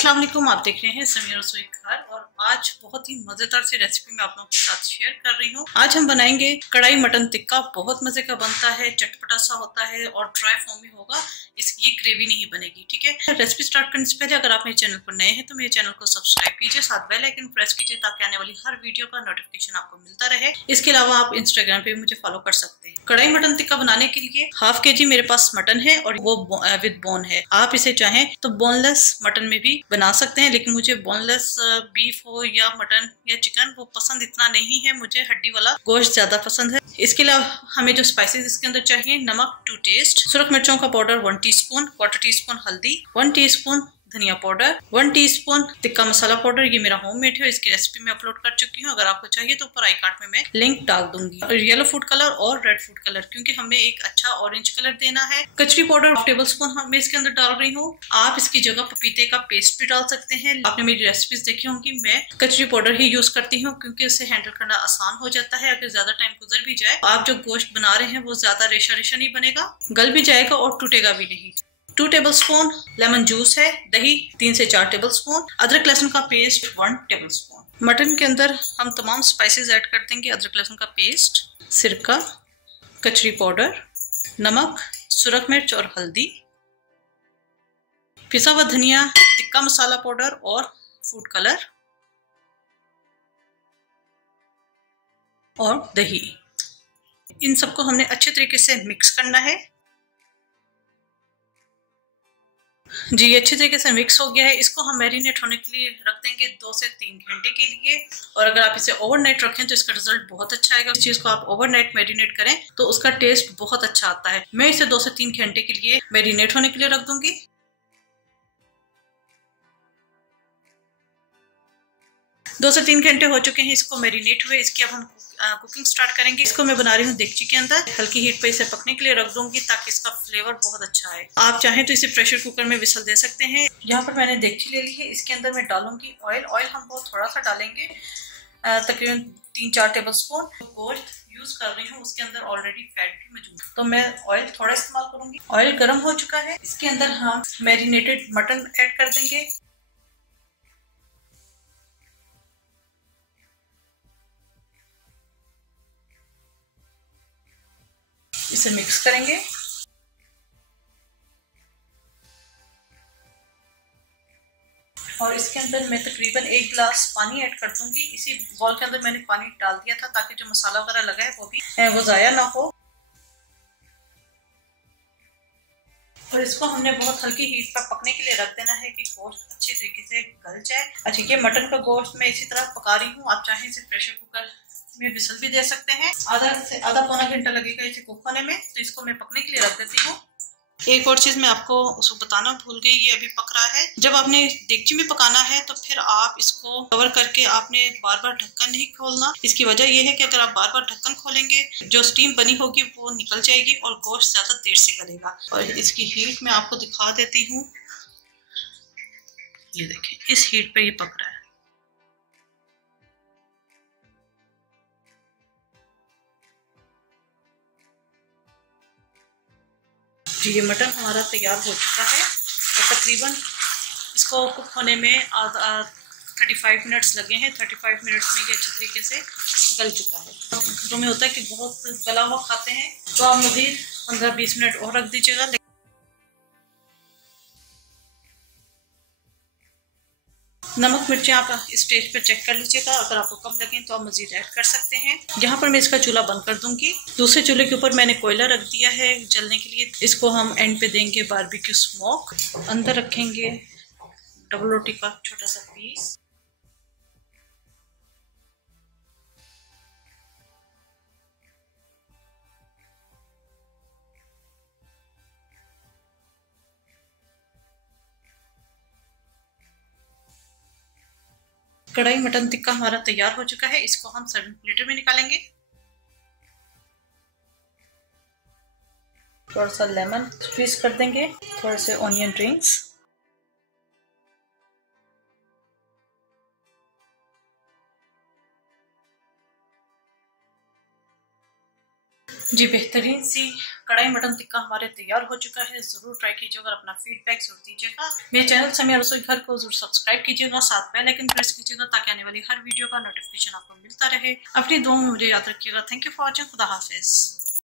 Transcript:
अस्सलाम वालेकुम, आप देख रहे हैं समीर रसोई घर। और आज बहुत ही मजेदार सी रेसिपी मैं आप लोगों के साथ शेयर कर रही हूँ। आज हम बनाएंगे कढ़ाई मटन टिक्का। बहुत मजे का बनता है, चटपटा सा होता है और ड्राई फॉर्म में होगा। ये ग्रेवी नहीं बनेगी, ठीक है। रेसिपी स्टार्ट करने से पहले अगर आप मेरे चैनल पर नए हैं तो मेरे चैनल को सब्सक्राइब कीजिए, साथ बेल आइकन प्रेस कीजिए ताकि आने वाली हर वीडियो का नोटिफिकेशन आपको मिलता रहे। इसके अलावा आप इंस्टाग्राम पे भी मुझे फॉलो कर सकते हैं। कढ़ाई मटन टिक्का बनाने के लिए हाफ के जी मेरे पास मटन है और वो विद बोन है। आप इसे चाहें तो बोनलेस मटन में भी बना सकते हैं, लेकिन मुझे बोनलेस बीफ हो या मटन या चिकन वो पसंद इतना नहीं है। मुझे हड्डी वाला गोश्त ज्यादा पसंद है। इसके अलावा हमें जो स्पाइसेस इसके अंदर चाहिए, नमक 2 टेस्ट, सुरख मिर्चों का पाउडर 1 टीस्पून, 1/4 टीस्पून हल्दी, 1 टीस्पून धनिया powder, 1 teaspoon tikka masala powder. ये मेरा होममेड है, इसकी रेसिपी मैं अपलोड कर चुकी हूँ। अगर आपको चाहिए तो ऊपर आई कार्ड में मैं लिंक डाल दूंगी। और येलो फूड कलर और रेड फूड कलर, क्योंकि हमें एक अच्छा ऑरेंज कलर देना है। कचरी पाउडर 1 टेबलस्पून मैं इसके अंदर डाल रही हूँ। आप इसकी जगह पपीते का पेस्ट भी डाल सकते हैं। आपने मेरी रेसिपीज देखी होंगी, मैं कचरी पाउडर ही यूज करती हूँ क्योंकि उसे हैंडल करना आसान हो जाता है। अगर ज्यादा टाइम गुजर भी जाए, आप जो गोश्त बना रहे हैं वो ज्यादा रेशा रेशा नहीं बनेगा, गल भी जाएगा और टूटेगा भी नहीं। 2 टेबलस्पून लेमन जूस है, दही 3 से 4 टेबलस्पून, अदरक लहसुन का पेस्ट 1 टेबलस्पून। मटन के अंदर हम तमाम स्पाइसेस ऐड कर देंगे, अदरक लहसुन का पेस्ट, सिरका, कचरी पाउडर, नमक, सुरख मिर्च और हल्दी, पिसा हुआ धनिया, टिक्का मसाला पाउडर और फूड कलर और दही। इन सबको हमने अच्छे तरीके से मिक्स करना है। जी, ये अच्छे तरीके से मिक्स हो गया है। इसको हम मैरिनेट होने के लिए रख देंगे 2 से 3 घंटे के लिए। और अगर आप इसे ओवरनाइट रखें तो इसका रिजल्ट बहुत अच्छा आएगा। इस चीज को आप ओवरनाइट मैरिनेट करें तो उसका टेस्ट बहुत अच्छा आता है। मैं इसे 2 से 3 घंटे के लिए मैरिनेट होने के लिए रख दूंगी। 2 से 3 घंटे हो चुके हैं इसको मैरिनेट हुए। इसकी अब हम कुकिंग स्टार्ट करेंगे। इसको मैं बना रही हूँ देगची के अंदर। हल्की हीट पे इसे पकने के लिए रख दूंगी ताकि इसका फ्लेवर बहुत अच्छा आए। आप चाहें तो इसे प्रेशर कुकर में विसल दे सकते हैं। यहाँ पर मैंने देगची ले ली है, इसके अंदर मैं डालूंगी ऑयल। ऑयल हम बहुत थोड़ा सा डालेंगे, तकरीबन 3-4 टेबलस्पून। गोश्त यूज कर रही हूँ उसके अंदर ऑलरेडी फैट भी मौजूद है, तो मैं ऑयल थोड़ा इस्तेमाल करूंगी। ऑयल गर्म हो चुका है, इसके अंदर हम मैरिनेटेड मटन ऐड कर देंगे। इसे मिक्स करेंगे। और इसके अंदर मैं तकरीबन 1 गिलास पानी ऐड कर दूंगी। इसी बॉल के अंदर मैंने पानी डाल दिया था ताकि जो मसाला वगैरह लगा है वो जाया ना हो। और इसको हमने बहुत हल्की हीट पर पकने के लिए रख देना है कि गोश्त अच्छे तरीके से गल जाए। अच्छा, ये मटन का गोश्त मैं इसी तरह पका रही हूँ। आप चाहें इसे प्रेशर कुकर में विसल भी दे सकते हैं। आधा पौना घंटा लगेगा इसे कुक होने में, तो इसको मैं पकने के लिए रख देती हूँ। एक और चीज मैं आपको उसको बताना भूल गई, ये अभी पक रहा है। जब आपने देगची में पकाना है तो फिर आप इसको कवर करके आपने बार बार ढक्कन नहीं खोलना। इसकी वजह यह है कि अगर आप बार बार ढक्कन खोलेंगे, जो स्टीम बनी होगी वो निकल जाएगी और गोश्त ज्यादा देर से गलेगा। और इसकी हीट मैं आपको दिखा देती हूँ। ये देखें, इस हीट पे ये पक रहा है। जी, ये मटन हमारा तैयार हो चुका है और तकरीबन इसको कुक होने में 35 मिनट्स लगे हैं। 35 मिनट्स में ये अच्छे तरीके से गल चुका है। घरों में होता है कि बहुत गला हुआ खाते हैं, तो आप मज़ीद 15-20 मिनट और रख दीजिएगा। नमक मिर्चें आप इस स्टेज पर चेक कर लीजिएगा, अगर आपको कम लगें तो आप मजीद ऐड कर सकते हैं। यहाँ पर मैं इसका चूल्हा बंद कर दूंगी। दूसरे चूल्हे के ऊपर मैंने कोयला रख दिया है जलने के लिए। इसको हम एंड पे देंगे बारबेक्यू स्मोक। अंदर रखेंगे डबल रोटी का छोटा सा पीस। कढ़ाई मटन टिक्का हमारा तैयार हो चुका है। इसको हम सर्विंग प्लेटर में निकालेंगे। थोड़ा सा लेमन स्क्वीज कर देंगे, थोड़े से ऑनियन रिंग्स, जी बेहतरीन सी कढ़ाई मटन टिक्का हमारे तैयार हो चुका है। जरूर ट्राई कीजिएगा और अपना फीडबैक जरूर दीजिएगा। मेरे चैनल समिया रसोई घर को जरूर सब्सक्राइब कीजिएगा, साथ बेल आइकन प्रेस कीजिएगा ताकि आने वाली हर वीडियो का नोटिफिकेशन आपको मिलता रहे। अपनी दुआ में मुझे याद रखिएगा। Thank you for watching. खुदा हाफिज।